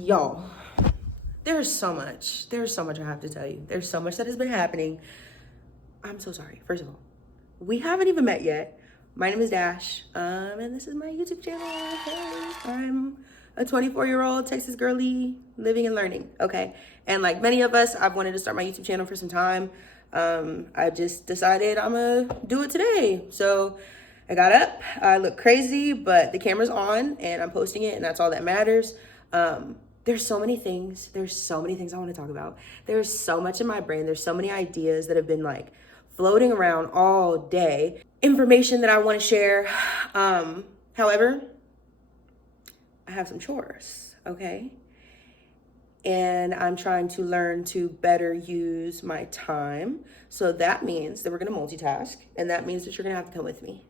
Y'all, there's so much I have to tell you. There's so much that has been happening. I'm so sorry. First of all, we haven't even met yet. My name is Dash, and this is my YouTube channel. Hey, I'm a 24-year-old Texas girly living and learning, okay? And like many of us, I've wanted to start my YouTube channel for some time. I just decided I'm gonna do it today. So I got up, I look crazy, but the camera's on and I'm posting it, and that's all that matters. There's so many things I want to talk about. There's so much in my brain. There's so many ideas that have been like floating around all day. Information that I want to share. However, I have some chores, okay? And I'm trying to learn to better use my time. So that means that we're going to multitask, and that means that you're going to have to come with me.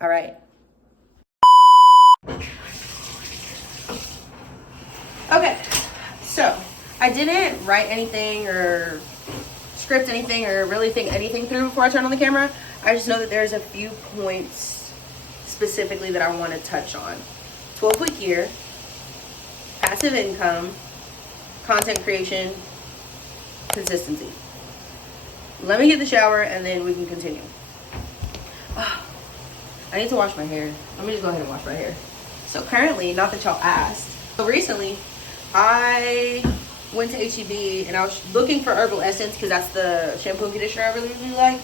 All right. Okay, so I didn't write anything or script anything or really think anything through before I turned on the camera. I just know that there's a few points specifically that I want to touch on. 12-week year, passive income, content creation, consistency. Let me get the shower and then we can continue. Oh, I need to wash my hair. Let me just go ahead and wash my hair. So currently, not that y'all asked, so recently I went to HEB and I was looking for Herbal Essence because that's the shampoo and conditioner I really, really like.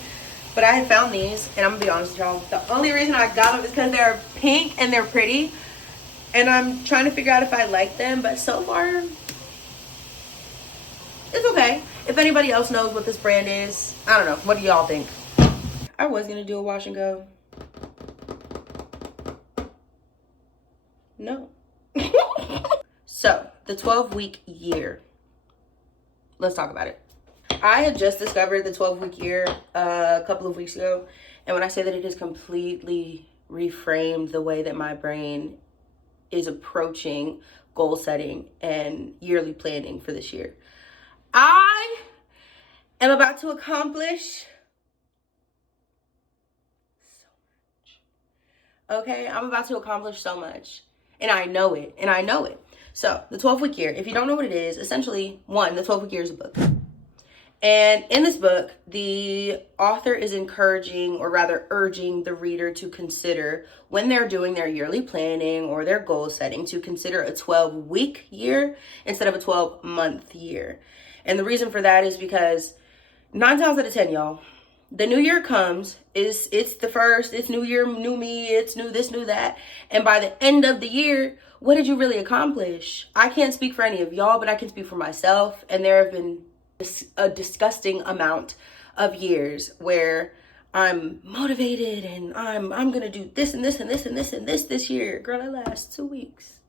But I had found these, and I'm gonna be honest with y'all, the only reason I got them is because they're pink and they're pretty. And I'm trying to figure out if I like them, but so far, it's okay. If anybody else knows what this brand is, I don't know. What do y'all think? I was gonna do a wash and go. No. So, the 12-week year. Let's talk about it. I had just discovered the 12-week year a couple of weeks ago. And when I say that it has completely reframed the way that my brain is approaching goal setting and yearly planning for this year. I am about to accomplish so much. Okay? I'm about to accomplish so much. And I know it. So, the 12-week year, if you don't know what it is, essentially, one, the 12-week year is a book. And in this book, the author is encouraging, or rather urging, the reader to consider, when they're doing their yearly planning or their goal setting, to consider a 12-week year instead of a 12-month year. And the reason for that is because 9 times out of 10, y'all, the new year comes, it's the first, it's new year, new me, it's new this, new that. And by the end of the year, what did you really accomplish? I can't speak for any of y'all, but I can speak for myself. And there have been a disgusting amount of years where I'm motivated and I'm gonna do this and this and this and this and this year. Girl, it lasts 2 weeks.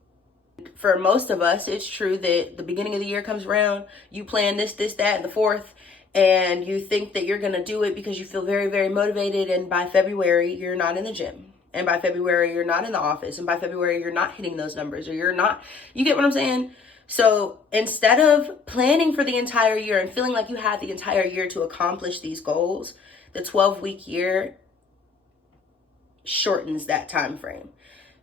For most of us, it's true that the beginning of the year comes around, you plan this, that, and the fourth, and you think that you're gonna do it because you feel very, very motivated, and by February, you're not in the gym. And by February, you're not in the office. And by February, you're not hitting those numbers, or you're not, you get what I'm saying? So instead of planning for the entire year and feeling like you had the entire year to accomplish these goals, the 12-week year shortens that time frame.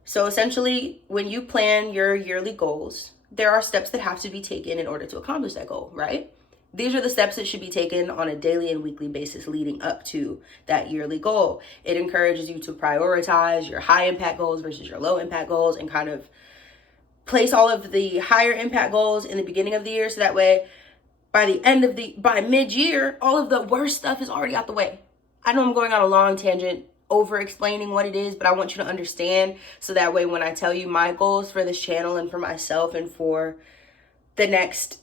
So essentially, when you plan your yearly goals, there are steps that have to be taken in order to accomplish that goal, right? These are the steps that should be taken on a daily and weekly basis leading up to that yearly goal. It encourages you to prioritize your high impact goals versus your low impact goals, and kind of place all of the higher impact goals in the beginning of the year, so that way by mid-year, all of the worst stuff is already out the way. I know I'm going on a long tangent over explaining what it is, but I want you to understand, so that way when I tell you my goals for this channel and for myself and for the next,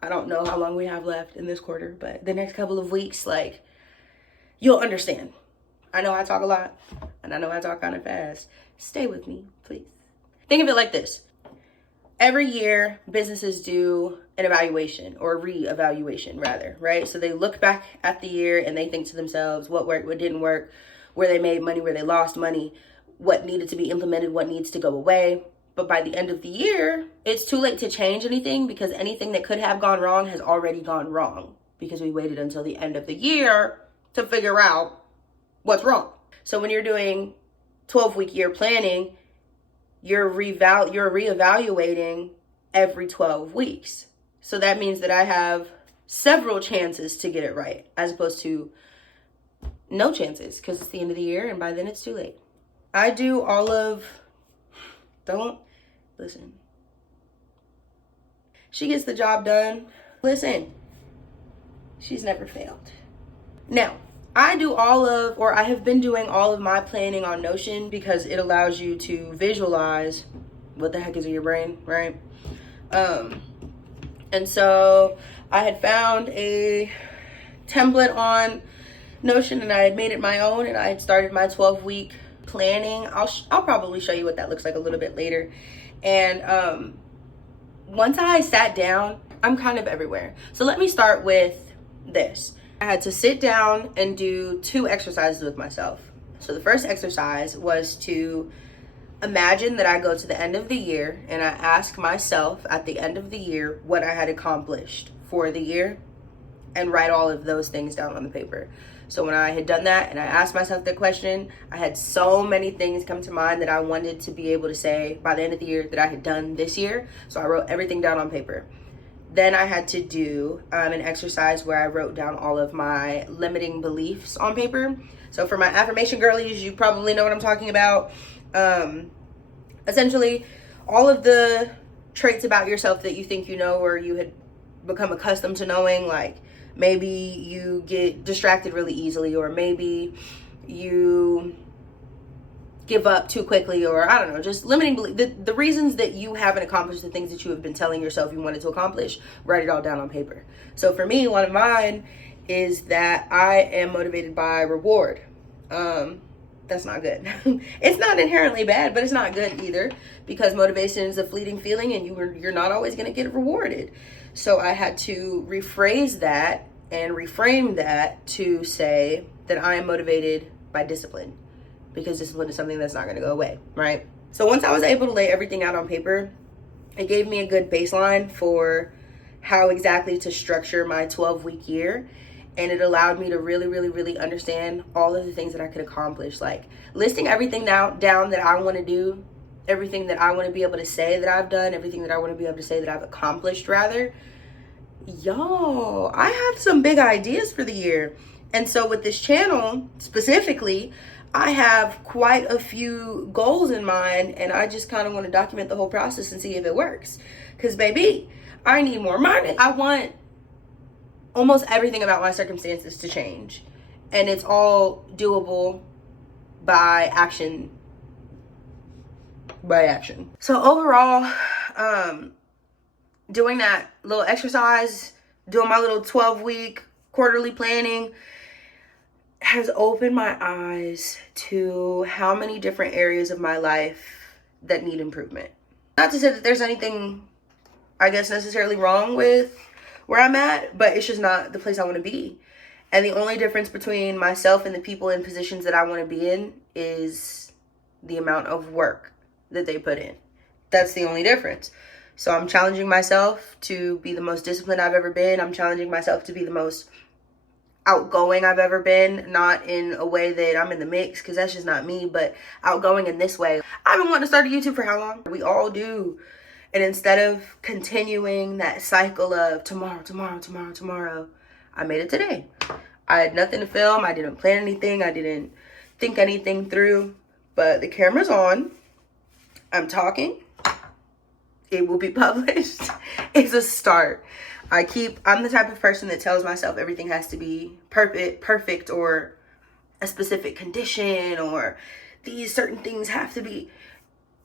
I don't know how long we have left in this quarter, but the next couple of weeks, like, you'll understand. I know I talk a lot, and I know I talk kind of fast. Stay with me, please. Think of it like this. Every year, businesses do an evaluation, or re-evaluation rather, right? So they look back at the year and they think to themselves, what worked, what didn't work, where they made money, where they lost money, what needed to be implemented, what needs to go away. But by the end of the year, it's too late to change anything, because anything that could have gone wrong has already gone wrong, because we waited until the end of the year to figure out what's wrong. So when you're doing 12-week year planning, you're reevaluating every 12 weeks. So that means that I have several chances to get it right, as opposed to no chances, because it's the end of the year and by then it's too late. I do all of, don't listen. She gets the job done. Listen, she's never failed. Now, I have been doing all of my planning on Notion because it allows you to visualize what the heck is in your brain, right? And so I had found a template on Notion and I had made it my own, and I had started my 12-week planning. I'll probably show you what that looks like a little bit later. And once I sat down, I'm kind of everywhere. So let me start with this. I had to sit down and do 2 exercises with myself. So the first exercise was to imagine that I go to the end of the year and I ask myself at the end of the year what I had accomplished for the year and write all of those things down on the paper. So when I had done that and I asked myself that question, I had so many things come to mind that I wanted to be able to say by the end of the year that I had done this year. So I wrote everything down on paper. Then I had to do an exercise where I wrote down all of my limiting beliefs on paper. So for my affirmation girlies, you probably know what I'm talking about. Essentially, all of the traits about yourself that you think you know or you had become accustomed to knowing, like maybe you get distracted really easily, or maybe you give up too quickly, or I don't know, just limiting belief. The reasons that you haven't accomplished the things that you have been telling yourself you wanted to accomplish, write it all down on paper. So for me, one of mine is that I am motivated by reward. That's not good. It's not inherently bad, but it's not good either, because motivation is a fleeting feeling and you're not always going to get rewarded. So I had to rephrase that and reframe that to say that I am motivated by discipline, because discipline is something that's not going to go away, right? So once I was able to lay everything out on paper, it gave me a good baseline for how exactly to structure my 12-week year. And it allowed me to really, really, really understand all of the things that I could accomplish. Like listing everything down that I want to do, everything that I want to be able to say that I've done, everything that I want to be able to say that I've accomplished, rather. Y'all, I have some big ideas for the year. And so with this channel specifically, I have quite a few goals in mind, and I just kind of want to document the whole process and see if it works. Because baby, I need more money. I want almost everything about my circumstances to change, and it's all doable by action. So overall, doing that little exercise, doing my little 12-week quarterly planning has opened my eyes to how many different areas of my life that need improvement. Not to say that there's anything, I guess, necessarily wrong with where I'm at, but it's just not the place I want to be. And the only difference between myself and the people in positions that I want to be in is the amount of work that they put in. That's the only difference. So I'm challenging myself to be the most disciplined I've ever been. I'm challenging myself to be the most outgoing I've ever been, not in a way that I'm in the mix, because that's just not me, but outgoing in this way. I've been wanting to start a YouTube for how long? We all do. And instead of continuing that cycle of tomorrow, I made it today. I had nothing to film. I didn't plan anything. I didn't think anything through. But the camera's on. I'm talking. It will be published. It's a start. I'm the type of person that tells myself everything has to be perfect, or a specific condition, or these certain things have to be.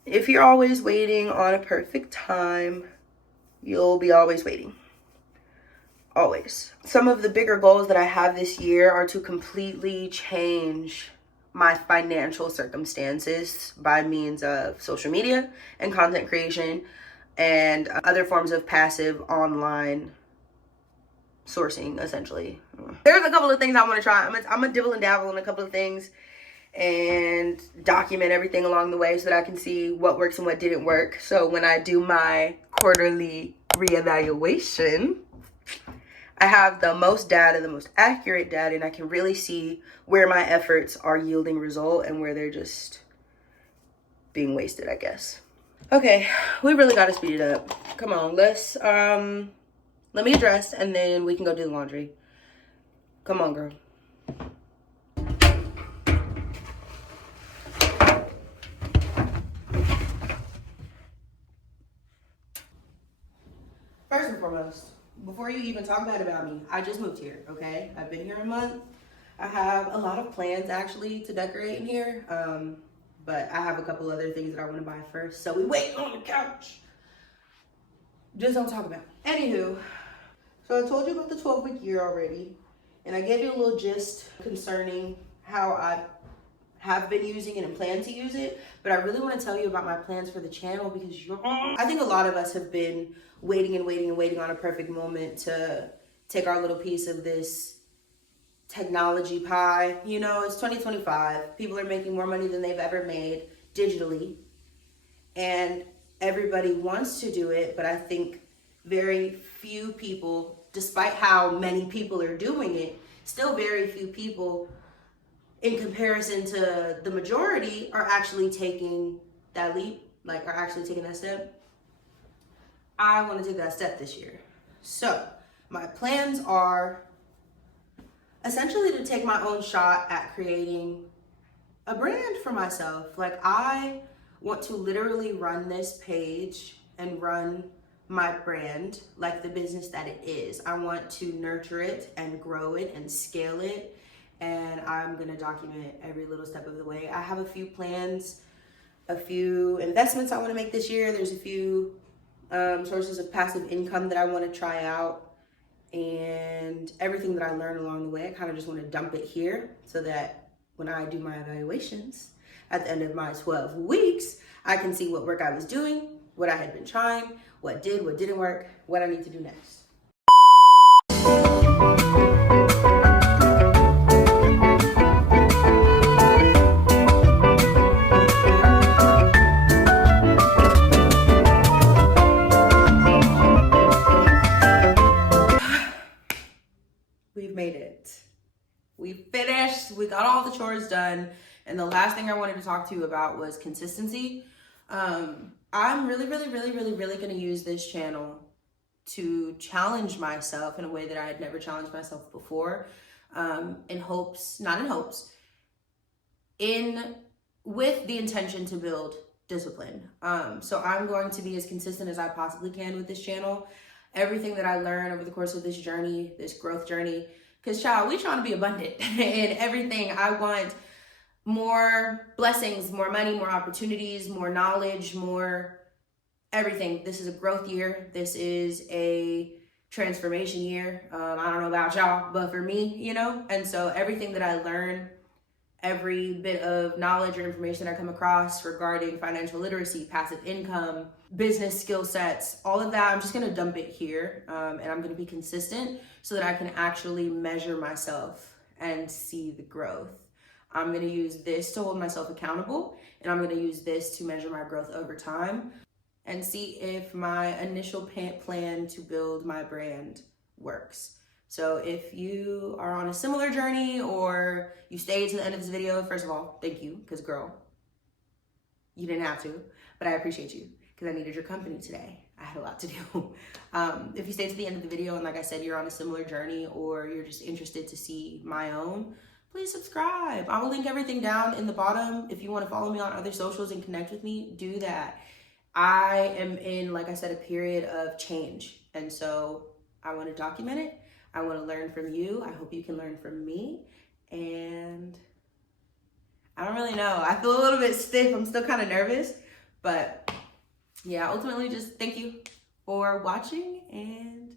If you're always waiting on a perfect time, you'll be always waiting. Always. Some of the bigger goals that I have this year are to completely change my financial circumstances by means of social media and content creation and other forms of passive online sourcing, essentially. There's a couple of things I want to try. I'm gonna dibble and dabble in a couple of things and document everything along the way so that I can see what works and what didn't work. So when I do my quarterly reevaluation, I have the most data, the most accurate data, and I can really see where my efforts are yielding result and where they're just being wasted, I guess. Okay, we really got to speed it up. Come on, let me address and then we can go do the laundry. Come on, girl. First and foremost, before you even talk bad about me, I just moved here, okay? I've been here a month. I have a lot of plans actually to decorate in here, but I have a couple other things that I want to buy first. So we wait on the couch. Just don't talk about it. Anywho, so I told you about the 12-week year already, and I gave you a little gist concerning how I have been using it and plan to use it, but I really want to tell you about my plans for the channel because I think a lot of us have been waiting on a perfect moment to take our little piece of this technology pie. You know, it's 2025. People are making more money than they've ever made digitally, and everybody wants to do it, but I think very few people, despite how many people are doing it, still very few people in comparison to the majority are actually taking that leap, like are actually taking that step. I want to take that step this year. So my plans are essentially to take my own shot at creating a brand for myself. Like, I want to literally run this page and run my brand like the business that it is. I want to nurture it and grow it and scale it, and I'm gonna document every little step of the way. I have a few plans, a few investments I want to make this year. There's a few sources of passive income that I want to try out, and everything that I learn along the way, I kind of just want to dump it here so that when I do my evaluations at the end of my 12 weeks, I can see what work I was doing, what I had been trying, what did, what didn't work, what I need to do next. We've made it. We finished. We got all the chores done. And the last thing I wanted to talk to you about was consistency. I'm really going to use this channel to challenge myself in a way that I had never challenged myself before. With the intention to build discipline. So I'm going to be as consistent as I possibly can with this channel. Everything that I learn over the course of this journey, this growth journey, because child, we trying to be abundant in everything. I want more blessings, more money, more opportunities, more knowledge, more everything. This is a growth year. This is a transformation year. I don't know about y'all, but for me, you know, and so everything that I learn, every bit of knowledge or information I come across regarding financial literacy, passive income, business skill sets, all of that, I'm just gonna dump it here, and I'm gonna be consistent so that I can actually measure myself and see the growth. I'm gonna use this to hold myself accountable, and I'm gonna use this to measure my growth over time and see if my initial plan to build my brand works. So if you are on a similar journey or you stayed to the end of this video, first of all, thank you, because girl, you didn't have to, but I appreciate you because I needed your company today. I had a lot to do. If you stayed to the end of the video and like I said, you're on a similar journey or you're just interested to see my own, please subscribe. I will link everything down in the bottom. If you want to follow me on other socials and connect with me, do that. I am in, like I said, a period of change. And so I want to document it. I want to learn from you. I hope you can learn from me. And I don't really know. I feel a little bit stiff. I'm still kind of nervous. But yeah, ultimately just thank you for watching, and